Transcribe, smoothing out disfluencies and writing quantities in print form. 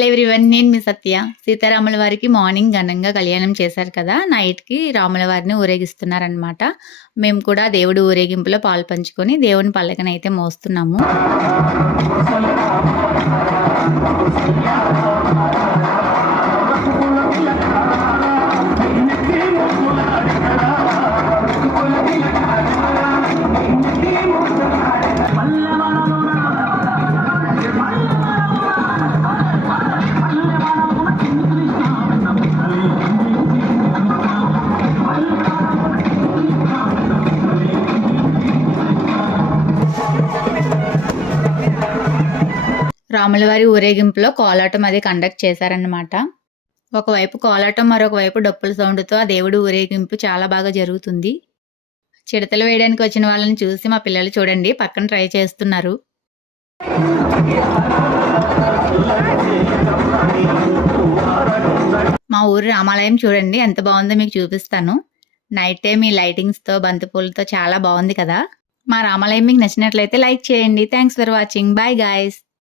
Hello everyone, నేను మీ సత్య. సీతారాముల వారికి మార్నింగ్ ఘనంగా కళ్యాణం చేశారు కదా, నైట్‌కి రాముల వారిని ఊరేగిస్తున్నారనమాట. మేము కూడా దేవుడి ఊరేగింపులో పాలు పంచుకొని దేవుని పల్లకినైతే మోస్తున్నాము. రాములవారి ఊరేగింపులో కోలాటం అది కండక్ట్ చేశారన్నమాట. ఒకవైపు కోలాటం, మరొక వైపు డప్పుల సౌండ్‌తో ఆ దేవుడి ఊరేగింపు చాలా బాగా జరుగుతుంది. చిడతలు వేయడానికి వచ్చిన వాళ్ళని చూసి మా పిల్లలు చూడండి పక్కన ట్రై చేస్తున్నారు. మా ఊరు రామాలయం చూడండి ఎంత బాగుందో మీకు చూపిస్తాను. నైట్ టైం ఈ లైటింగ్స్‌తో, బంతిపూలతో చాలా బాగుంది కదా! మా రామాలయం మీకు నచ్చినట్లయితే లైక్ చేయండి. Thanks for watching. Bye guys.